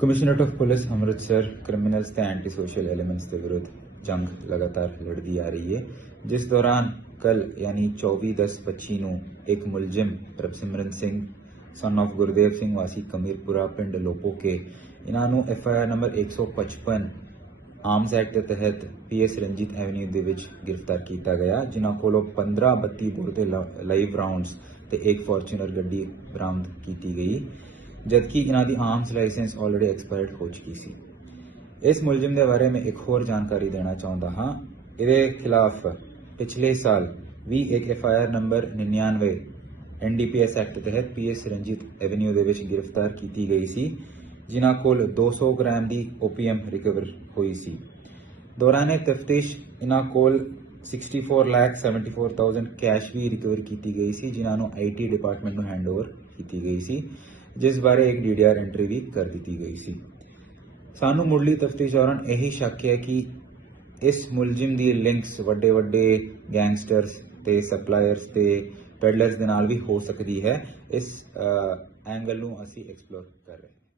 Commissionerate of police Amritsar criminals ਤੇ anti social elements ਦੇ ਵਿਰੁੱਧ ਜੰਗ ਲਗਾਤਾਰ ਲੜਦੀ ਆ ਰਹੀ ਹੈ ਜਿਸ ਦੌਰਾਨ ਕੱਲ ਯਾਨੀ 24/10/25 ਨੂੰ ਇੱਕ ਮੁਲਜ਼ਮ ਪ੍ਰਭਸਿਮਰਨ ਸਿੰਘ ਸਨ ਆਫ਼ ਗੁਰਦੇਵ ਸਿੰਘ ਵਾਸੀ ਕਮੀਰਪੁਰਾ ਪਿੰਡ ਲੋਪੋਕੇ ਇਹਨਾਂ ਨੂੰ F I R number 155 arms act ਦੇ ਤਹਿਤ ਪੀਐਸ ਰਣਜੀਤ ਐਵਨਿਊ ਦੇ ਵਿੱਚ ਗ੍ਰਿਫਤਾਰ ਕੀਤਾ ਗਿਆ, ਜਿਨ੍ਹਾਂ ਕੋਲੋਂ 15 32 ਬੋਰ ਦੇ ਲਾਈਵ ਰਾਉਂਡਸ ਤੇ ਇੱਕ ਫੋਰਚੂਨਰ ਗੱਡੀ ਬਰਾਮਦ ਕੀਤੀ ਗਈ, ਜਦਕਿ ਇਹਨਾਂ ਦੀ ਆਰਮਸ ਲਾਇਸੈਂਸ ਆਲਰੇਡੀ ਐਕਸਪਾਇਰਡ ਹੋ ਚੁੱਕੀ ਸੀ। ਇਸ ਮੁਲਜ਼ਮ ਦੇ ਬਾਰੇ ਮੈਂ ਇੱਕ ਹੋਰ ਜਾਣਕਾਰੀ ਦੇਣਾ ਚਾਹੁੰਦਾ ਹਾਂ। ਇਹਦੇ ਖਿਲਾਫ ਪਿਛਲੇ ਸਾਲ ਵੀ ਇੱਕ F I R number 99 NDPS act ਤਹਿਤ ਪੀਐਸ ਰਣਜੀਤ ਐਵਨਿਊ ਦੇ ਵਿੱਚ ਗ੍ਰਿਫਤਾਰ ਕੀਤੀ ਗਈ ਸੀ। ਜਿਨ੍ਹਾਂ ਕੋਲ 200 ਗ੍ਰਾਮ ਦੀ ਓਪੀਐਮ ਰਿਕਵਰ ਹੋਈ ਸੀ। ਦੌਰਾਨੇ ਤਫਤੀਸ਼ ਇਹਨਾਂ ਕੋਲ 64 ਲੱਖ 74000 ਕੈਸ਼ ਵੀ ਰਿਕਵਰ ਕੀਤੀ ਗਈ ਸੀ, ਜਿਨ੍ਹਾਂ ਨੂੰ ਆਈਟੀ ਡਿਪਾਰਟਮੈਂਟ ਨੂੰ ਹੈਂਡਓਵਰ ਕੀਤੀ ਗਈ ਸੀ, ਜਿਸ ਬਾਰੇ ਇੱਕ ਡੀਡੀਆਰ ਐਂਟਰੀ ਵੀ ਕਰ ਦਿੱਤੀ ਗਈ ਸੀ। ਸਾਨੂੰ ਮੁੱਢਲੀ ਤਫਤੀਸ਼ ਦੌਰਾਨ ਇਹੀ ਸ਼ੱਕ ਹੈ ਕਿ ਇਸ ਮੁਲਜ਼ਮ ਦੀ ਲਿੰਕਸ ਵੱਡੇ ਵੱਡੇ ਗੈਂਗਸਟਰਸ ਤੇ ਸਪਲਾਇਰਸ ਤੇ ਪੈਡਲਰਸ ਦੇ ਨਾਲ ਵੀ ਹੋ ਸਕਦੀ ਹੈ। ਇਸ ਐਂਗਲ ਨੂੰ ਅਸੀਂ ਐਕਸਪਲੋਰ ਕਰ ਰਹੇ ਹਾਂ।